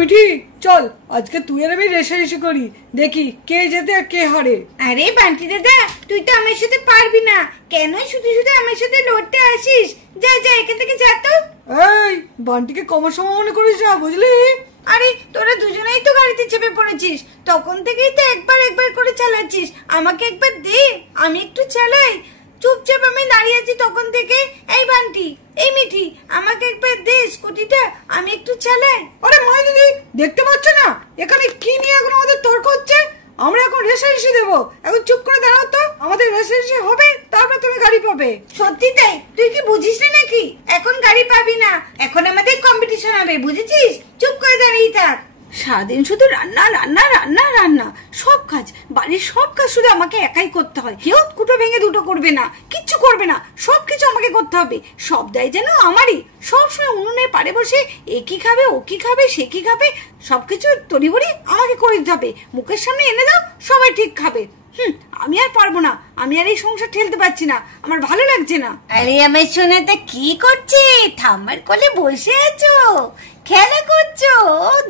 মিঠি চল আজকে তুই আর আমি রেষারেষি করি, দেখি কে জেতে আর কে হারে। আরে বান্টি দাদা, তুই তো আমার সাথে পারবি না, কেন শুধু শুধু আমার সাথে লড়তে আসিস? যা যা এখান থেকে যা তো। এই বান্টিকে কমার সময় মনে করিস না, বুঝলি? আরে তোরা দুজনেই তো গাড়িতে চেপে পড়েছিস, তখন থেকেই তো একবার একবার করে চালাচ্ছিস। আমাকে একবার দে, আমি একটু চালাই। চুপচাপ আমি দাঁড়িয়ে আছি তখন থেকে। এই বান্টি, এই মিঠি, আমাকে একবার দে স্কুটিটা, আমি একটু চালাই। আরে মাই দিদি, দেখতে পাচ্ছ না এখানে কি নিয়ে এখন আমাদের তর্ক হচ্ছে? আমরা এখন রেষারেষি দেবো, এখন চুপ করে দাঁড়াও তো। আমাদের রেষারেষি হবে, তারপর তুমি গাড়ি পাবে। সত্যি তাই? তুই কি বুঝিস না নাকি? এখন গাড়ি পাবি না, এখন আমাদের কম্পিটিশন হবে, বুঝেছিস? চুপ করে দাঁড়িয়ে থাক। সারাদিন শুধু রান্না রান্না রান্না রান্না, সব কাজ, বাড়ির সব কাজ শুধু আমাকে একাই করতে হয়। কেউ কুটো ভেঙে দুটো করবে না, কিচ্ছু করবে না, সবকিছু আমাকে করতে হবে। সব দায় যেন আমারই। সবসময় উনুনের পাড়ে বসে এ কি খাবে, ও কি খাবে, সে কি খাবে, সবকিছু তড়িবড়ি আমাকে করে দিতে হবে। মুখের সামনে এনে দাও, সবাই ঠিক খাবে। আমি আর পারবো না, আমি আর এই সংসার ঠেলতে পারছি না, আমার ভালো লাগছে না। আরে আমার সোনাটা কি করছে? ঠাম্মার কোলে বসে আছো, খেলা করছো?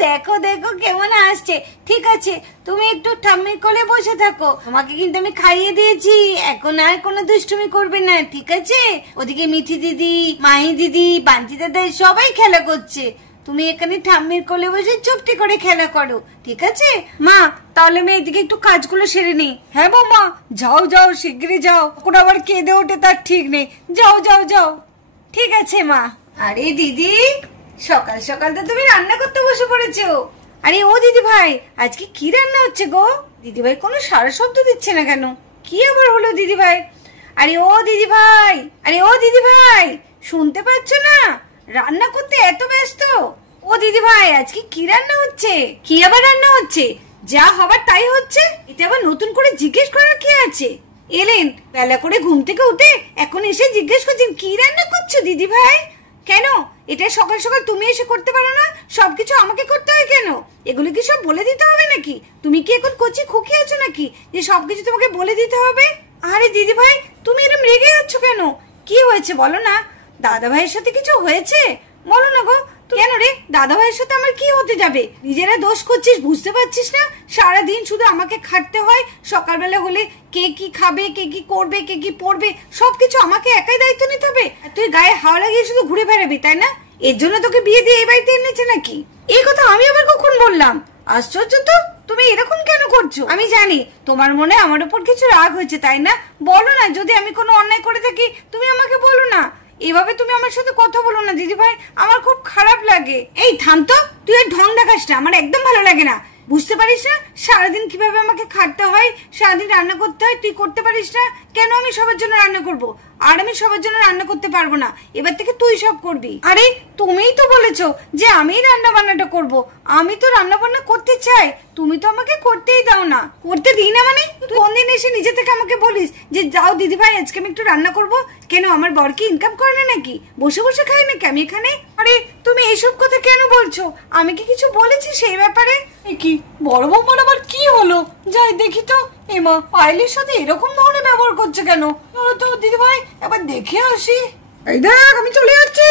দেখো দেখো কেমন আসছে। ঠিক আছে, তুমি একটু ঠাম্মির কোলে বসে থাকো, তোমাকে কিন্তু আমি খাইয়ে দিয়েছি, এখন আর কোনো দুষ্টুমি করবে না, ঠিক আছে? ওদিকে মিঠি দিদি, মাহি দিদি, বান্টি দাদা সবাই খেলা করছে, তুমি এখানে ঠাম্মির কোলে বসে চুপটি করে খেলা করো, ঠিক আছে? মা, তাহলে আমি এদিকে একটু কাজগুলো সেরে নিই। হ্যাঁ বৌমা, যাও যাও, শিগগিরই যাও, ওটা আবার কেঁদে ওঠে তার ঠিক নেই। যাও যাও যাও। ঠিক আছে মা। আরে দিদি, সকাল সকাল তো তুমি রান্না করতে বসে পড়েছো। আরে ও দিদি ভাই, আজকে কি রান্না হচ্ছে গো? দিদি ভাই কোনো সারা শব্দ দিচ্ছে না কেন? কি আবার হলো দিদি ভাই? আরে ও দিদি ভাই, আরে ও দিদি ভাই, শুনতে পাচ্ছ না? রান্না করতে এত ব্যস্ত। ও দিদি ভাই, আজকে কি রান্না হচ্ছে? কি আবার রান্না হচ্ছে? যা হবার তাই হচ্ছে, এটা আবার নতুন করে জিজ্ঞেস করার কি আছে? এলেন বেলা করে ঘুম থেকে উঠে এখন এসে জিজ্ঞেস করছেন কি রান্না করছো দিদি ভাই? কেন এটা সকাল সকাল তুমি এসে করতে পারো না? সবকিছু আমাকে করতে হয় কেন? এগুলো কি সব বলে দিতে হবে নাকি? তুমি কি এখন কচি খুকি আছো নাকি যে সবকিছু তোমাকে বলে দিতে হবে? আরে দিদি ভাই, তুমি এরকম রেগে যাচ্ছ কেন? কি হয়েছে বলো না? দাদা ভাইয়ের সাথে কিছু হয়েছে? বলো না গো। কেন রে, দাদা ভাইয়ের সাথে আমার কি হতে যাবে? নিজেরা দোষ করছিস, বুঝতে পারছিস না? সারাদিন শুধু আমাকে খাটতে হয়, সকালবেলা হলে কে কি খাবে, কে কি করবে, কে কি পড়বে, সবকিছু আমাকে একাই দায়িত্ব নিতে হবে। তুই গায়ে হাওয়া লাগিয়ে শুধু ঘুরে বেড়াবি, তাই না? এর জন্য তোকে বিয়ে দিয়ে এই বাড়িতে এনেছে নাকি? এই কথা আমি আবার কখন বললাম? আশ্চর্য তো, তুমি এরকম কেন করছো? আমি জানি তোমার মনে আমার উপর কিছু রাগ হয়েছে, তাই না? বলো না, যদি আমি কোনো অন্যায় করে থাকি তুমি আমাকে বলো না। এভাবে তুমি আমার সাথে কথা বলো না দিদি ভাই, আমার খুব খারাপ লাগে। এই থাম তো, তুই আর ঢং দেখাস না, আমার একদম ভালো লাগে না। বুঝতে পারিস না সারাদিন কিভাবে আমাকে খাটতে হয়, সারাদিন রান্না করতে হয়, তুই করতে পারিস না কেন? আমি সবার জন্য রান্না করব, আর আমি সবার জন্য রান্না করতে পারবো না, এবার থেকে তুই সব করবি। আরে তুমিই তো বলেছো যে আমি রান্না বান্নাটা করব, আমি তো রান্না বান্না করতে চাই, তুমি তো আমাকে করতেই দাও না। করতে দিই না মানে? তুই কোনদিন এসে নিজে থেকে আমাকে বলিস যে যাও দিদি ভাই আজকে আমি একটু রান্না করব? কেন আমার বর কি ইনকাম করে না নাকি? বসে বসে খাই নাকি আমি এখানে? আরে তুমি এইসব কথা কেন বলছো? আমি কি কিছু বলেছি সেই ব্যাপারে? কি বড় বৌমার আবার কি হলো? যাই দেখি তো। এমা, পায়েলের সাথে এরকম ধরনের ব্যবহার করছে কেন? তো দিদি ভাই একবার দেখে আসি। এই দেখ, আমি চলে যাচ্ছি,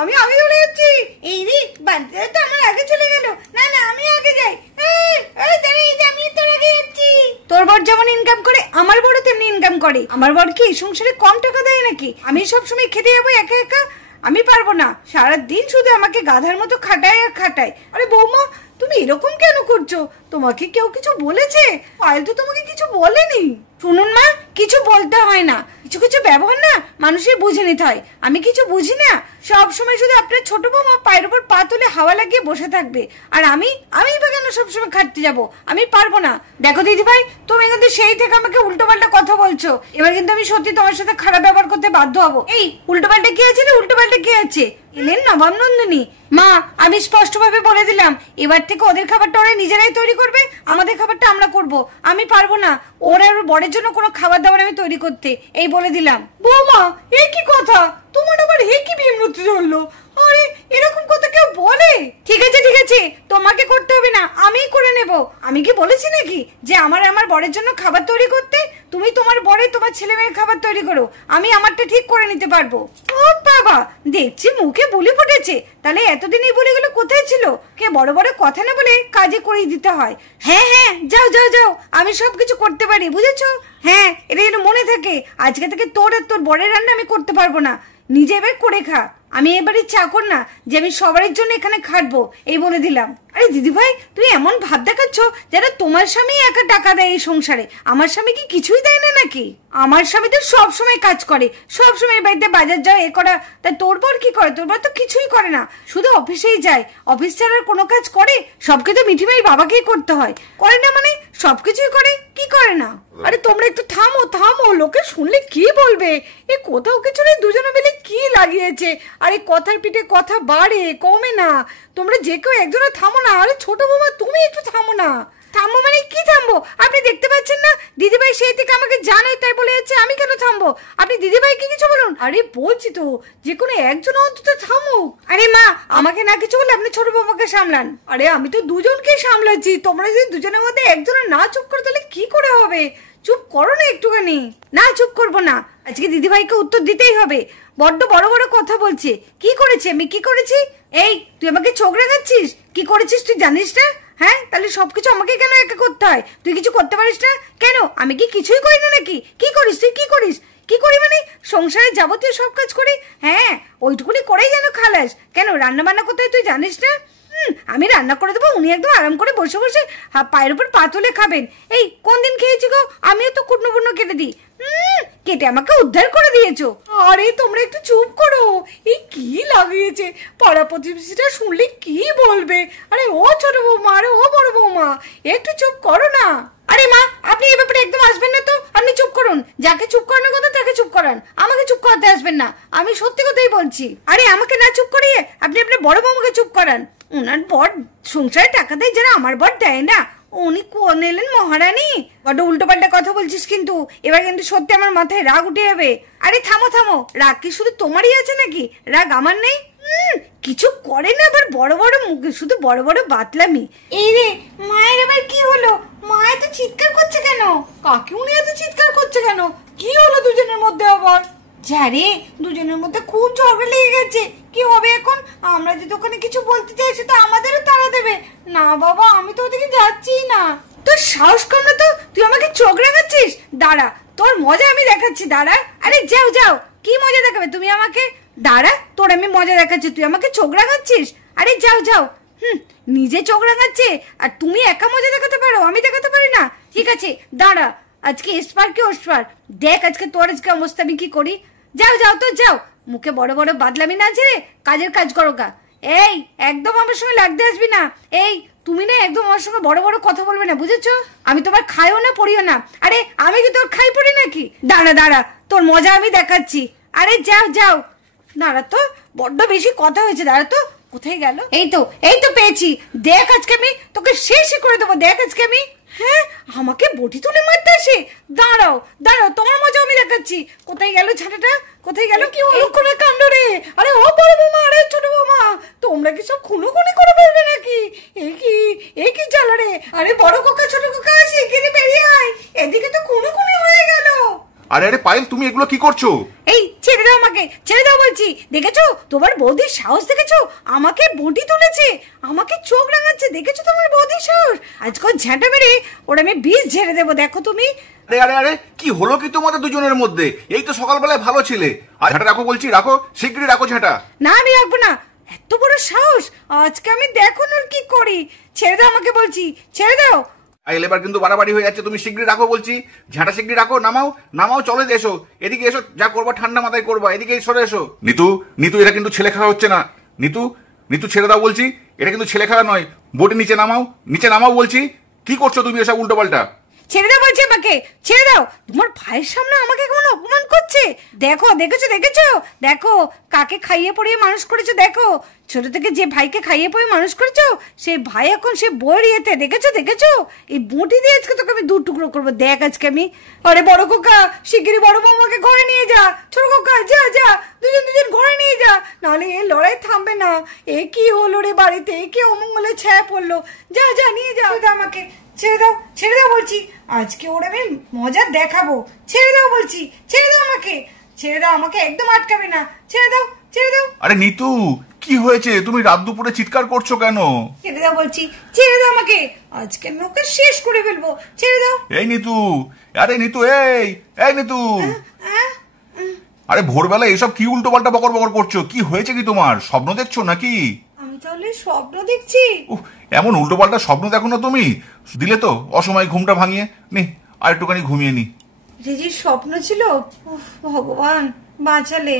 আমি আগে চলে যাচ্ছি। এই রে, বান্টি তো আমার আগে চলে গেল। না না, আমি আগে যাই। আমি তোর আগে যাচ্ছি। তোর বর যেমন ইনকাম করে আমার বড় তেমনি ইনকাম করে। আমার বর কি এই সংসারে কম টাকা দেয় নাকি? আমি সবসময় খেতে যাবো একা একা? আমি পারবো না, সারাদিন শুধু আমাকে গাধার মতো খাটায় আর খাটায়। আরে বৌমা, তুমি এরকম কেন করছো? তোমাকে কেউ কিছু বলেছে? পায়েল তো তোমাকে কিছু বলেনি। শুনুন মা, কিছু বলতে হয় না, কিছু কিছু ব্যবহার না মানুষের বুঝে নিতে হয়। আমি কিছু বুঝি না? সব সময় শুধু আপনার ছোট বৌমা পায়ের উপর পা তুলে হাওয়া লাগিয়ে বসে থাকবে, আর আমি বা কেন সবসময় খাটতে যাবো? আমি পারবো না। দেখো দিদি ভাই, তুমি কিন্তু সেই থেকে আমাকে উল্টো পাল্টা কথা বলছো, এবার কিন্তু আমি সত্যি তোমার সাথে খারাপ ব্যবহার করতে বাধ্য হবো। এই উল্টো পাল্টা কি আছে? উল্টো পাল্টা কি আছে? এলেন নবাব নন্দিনী। মা, আমি স্পষ্ট ভাবে বলে দিলাম, এবার থেকে ওদের খাবারটা ওরা নিজেরাই তৈরি করবে, আমাদের খাবারটা আমরা করব। আমি পারবো না ওরা ওর বরের জন্য কোনো খাবার দাবার আমি তৈরি করতে, এই বলে দিলাম। বৌমা, এ কি কথা? তোমার আবার হে কি বিমূর্তি ধরলো? আরে এরকম কথা কেউ বলে? ঠিক আছে ঠিক আছে, তোমাকে করতে হবে না, আমিই করে নেব। আমি কি বলেছি নাকি যে আমার বরের জন্য খাবার তৈরি করতে? তুমি তোমার বরে তোমার ছেলে মেয়ের খাবার তৈরি করো, আমি আমারটা ঠিক করে নিতে পারবো। ও বাবা, দেখছি মুখে বুলি ফুটেছে। তাহলে এতদিন এই বুলিগুলো কোথায় ছিল? কে বড় বড় কথা না বলে কাজে করিয়ে দিতে হয়। হ্যাঁ হ্যাঁ, যাও যাও যাও, আমি সবকিছু করতে পারি, বুঝেছো? হ্যাঁ, এটা যেন মনে থাকে, আজকে থেকে তোর আর তোর বরের রান্না আমি করতে পারবো না। নিজে এবার করে খা। আমি এবারে চাকর না যে আমি সবার জন্য এখানে খাটবো, এই বলে দিলাম। আরে দিদি ভাই, তুই এমন ভাব দেখাচ্ছ যেন তোমার স্বামী একা টাকা দেয় এই সংসারে। আমার স্বামী কি কিছুই দেয় না নাকি? আমার স্বামী তো সবসময় কাজ করে, সবসময় বাড়িতে বাজার যাও, এ করা। তা তোর বর কি করে? তোর বর তো কিছুই করে না, শুধু অফিসেই যায়। অফিস ছাড়ার কোনো কাজ করে? সবকে তো মিঠি ভাইয়ের বাবাকেই করতে হয়। করে না মানে সবকিছুই করে, কি করে না? আরে তোমরা একটু থামো থামো, লোকে শুনলে কি বলবে? এ কোথাও কিছু নেই, দুজনে মিলে কি লাগিয়েছে। আরে কথার পিঠে কথা বাড়ে, কমে না। তোমরা যে কেউ একজনে থামো না। আরে ছোট বৌমা, তুমি একটু থামো না। থামবো মানে কি থামবো? আপনি দেখতে পাচ্ছেন না দিদিভাই সেই থেকে আমাকে জানাই তাই বলে যাচ্ছে, আমি কেন থামবো? আপনি দিদিভাইকে কিছু বলুন। আরে বলছি তো, যে কোনো একজন অন্তত থামুক। আরে মা, আমাকে না কিছু বলে আপনি ছোট বৌমাকে সামলান। আরে আমি তো দুজনকে সামলাচ্ছি, তোমরা যদি দুজনের মধ্যে একজনের না চুপ করো তাহলে কি করে হবে? চুপ করো না একটুখানি। না, চুপ করবো না, আজকে দিদিভাইকে উত্তর দিতেই হবে। বড্ড বড় বড় কথা বলছে। কি করেছি আমি, কি করেছি? এই তুই আমাকে চোখ রাখাচ্ছিস? কি করেছিস তুই জানিস না? হ্যাঁ, তাহলে সবকিছু আমাকে কেন একা করতে হয়? তুই কিছু করতে পারিস না কেন? আমি কি কিছুই করি না নাকি? কি করিস তুই? কি করিস? কি করি মানে সংসারে যাবতীয় সব কাজ করি। হ্যাঁ, ওইটুকুনি করেই যেন খালাস। কেন রান্না বান্না করতে হয় তুই জানিস না? আমি রান্না করে দেবো, উনি একদম আরাম করে বসে বসে পায়ের উপর পা তুলে খাবেন। এই কোন দিন খেয়েছি গো? আমিও তো কুটনো বুটনো কেটে দিই। কেটে আমাকে উদ্ধার করে দিয়েছো। আরে তোমরা একটু চুপ করো, এই কি লাগিয়েছে? পাড়া প্রতিবেশীরা শুনলে কি বলবে? আরে ও ছোট বৌমা, আরে ও বড় বৌমা, একটু চুপ করো না। আরে মা, আপনি এই ব্যাপারে একদম আসবেন না তো। আপনি চুপ করুন, যাকে চুপ করানোর কথা তাকে চুপ করান, আমাকে চুপ করাতে আসবেন না। আমি সত্যি কথাই বলছি। আরে আমাকে না চুপ করিয়ে আপনি আপনার বড় বৌমাকে চুপ করান। ওনার বর সংসারে টাকা দেয় যারা, আমার বর দেয় না। উনি কোন এলেন মহারানী? বড্ড উল্টো পাল্টা কথা বলছিস কিন্তু, এবার কিন্তু সত্যি আমার মাথায় রাগ উঠে যাবে। আরে থামো থামো, রাগ কি শুধু তোমারই আছে নাকি? রাগ আমার নেই? কিছু করে না, আবার বড় বড় মুখে শুধু বড় বড় বাতলামি। এই রে, মায়ের আবার কি হলো? মা এত চিৎকার করছে কেন? কাকে উনি এত চিৎকার করছে কেন? কি হলো দুজনের মধ্যে আবার? যারে, দুজনের মধ্যে খুব ঝগড়া লেগে গেছে। কি হবে এখন? আমরা যদি ওখানে কিছু বলতে চাইছি তো আমাদেরও তাড়া দেবে। না বাবা, আমি তো ওদিকে যাচ্ছি না। তোর সাহস কম না তো? তুই আমাকে চোখ রাখাচ্ছিস? দাঁড়া, তোর মজা আমি দেখাচ্ছি, দাঁড়া। আরে যাও যাও, কি মজা দেখাবে তুমি আমাকে? দাঁড়া, তোর আমি মজা দেখাচ্ছি, তুই আমাকে চোখ রাখাচ্ছিস? আরে যাও যাও। নিজে চোখ রাখাচ্ছে আর তুমি একা মজা দেখাতে পারো, আমি দেখাতে পারি না? ঠিক আছে দাঁড়া, আজকে এসপার কি ওসপার দেখ, আজকে তোর আজকে অবস্থা আমি কি করি। যাও যাও তো যাও, মুখে বড় বড় বাদলামি না ছেড়ে কাজের কাজ করো গা। এই একদম আমার সঙ্গে লাগতে আসবি না। এই তুমি না একদম আমার সঙ্গে বড় বড় কথা বলবে না, বুঝেছো? আমি তোমার খাইও না পড়িও না। আরে আমি কি তোর খাই পড়ি নাকি? দাঁড়া দাঁড়া, তোর মজা আমি দেখাচ্ছি। আরে যাও যাও, দাঁড়া তো, বড্ড বেশি কথা হয়েছে। দাঁড়া তো, কোথায় গেল? এই তো পেয়েছি। দেখ আজকে আমি তোকে শেষই করে দেবো। দেখ আজকে আমি। হ্যাঁ, আমাকে বটি তুলে মারতে আসে। দাঁড়াও দাঁড়াও, তোমার মজা আমি দেখাচ্ছি। কোথায় গেল ছাটাটা? কোথায় গেল? কি অলক্ষণে কাণ্ড রে! আরে ও বড় বৌমা, আরে ছোট বৌমা, তোমরা কি সব খুনোখুনি করে ফেলবে নাকি? এই কি জ্বালা রে! আরে বড় কাকা ছোট কাকা, শিগগিরই বেরিয়ে আয়, এদিকে তো খুনোখুনি হয়ে গেল। আরে আরে পায়েল, তুমি এগুলো কি করছো? এই ছেড়ে দাও আমাকে, ছেড়ে দাও বলছি। দেখেছো তোমার বৌদির সাহস? দেখেছো আমাকে বটি তুলেছে, আমাকে চোখ রাঙাচ্ছে। দেখেছো তোমার বৌদির সাহস? আজকাল ঝাঁটা মেরে ওরা আমি বিষ ঝেড়ে দেবো, দেখো তুমি। আরে আরে আরে, কি হলো কি তোমাদের দুজনের মধ্যে? এই তো সকালবেলায় ভালো ছিলে, আর ঝাঁটা রাখো বলছি, রাখো, শিগগিরই রাখো ঝাঁটা। না, আমি রাখবো না। এত বড় সাহস! আজকে আমি দেখো না কি করি। ছেড়ে দাও আমাকে বলছি, ছেড়ে দাও। পায়েল, এবার কিন্তু বাড়াবাড়ি হয়ে যাচ্ছে। তুমি শিগগিরই রাখো বলছি, ঝাঁটা শিগগিরই রাখো। নামাও নামাও, চলে এসো, এদিকে এসো, যা করবা ঠান্ডা মাথায় করবা, এদিকে সরে এসো। নিতু নিতু, এটা কিন্তু ছেলে খেলা হচ্ছে না। নিতু নিতু, ছেড়ে দাও বলছি, এটা কিন্তু ছেলে খেলা নয়। বটি নিচে নামাও, নিচে নামাও বলছি। কি করছো তুমি এসব উল্টো পাল্টা? ছেড়ে দাও বলছি, আমাকে ছেড়ে দাও। তোমার ভাইয়ের সামনে আমাকে কেমন অপমান করছে। দেখো, দেখেছো দেখেছো, দেখো কাকে খাইয়ে পড়িয়ে মানুষ করেছো। দেখো ছোট থেকে যে ভাইকে খাইয়ে পড়িয়ে মানুষ করেছো, সেই ভাই এখন সে বইয়ের ইয়েতে। দেখেছো দেখেছো, এই বটি দিয়ে আজকে তোকে আমি দু টুকরো করবো। দেখ আজকে আমি। আরে বড় কাকা, শিগগিরই বড় বৌমাকে ঘরে নিয়ে যা। ছোট কাকা যা যা, দুজন ঘরে নিয়ে যা, নাহলে এই লড়াই থামবে না। এ কি হলো রে বাড়িতে? এ কি অমঙ্গলে ছায়া পড়লো? যা যা, নিয়ে যা। আমাকে ছেড়ে দাও বলছি। আজকে ওর আমি মজা দেখাবো। ছেড়ে দাও বলছি, ছেড়ে দাও আমাকে, ছেড়ে দাও আমাকে, একদম আটকাবে না। ছেড়ে দাও, ছেড়ে দাও। আরে নিতু, কি হয়েছে? তুমি রাত দুপুরে চিৎকার করছো কেন? ছেড়ে দাও বলছি, ছেড়ে দাও আমাকে, আজকে আমি ওকে শেষ করে ফেলবো। ছেড়ে দাও। এই নিতু, আরে নিতু, এই নিতু, আরে ভোরবেলা এসব কি উল্টো পাল্টা বকর বকর করছো? কি হয়েছে কি তোমার? স্বপ্ন দেখছো নাকি? আমি তাহলে স্বপ্ন দেখছি? উফ, এমন উল্টো পাল্টা স্বপ্ন দেখো না তুমি। দিলে তো অসময় ঘুমটা ভাঙিয়ে। নি আর একটুখানি ঘুমিয়ে নি। রেজির স্বপ্ন ছিল? উফ, ভগবান বাঁচালে।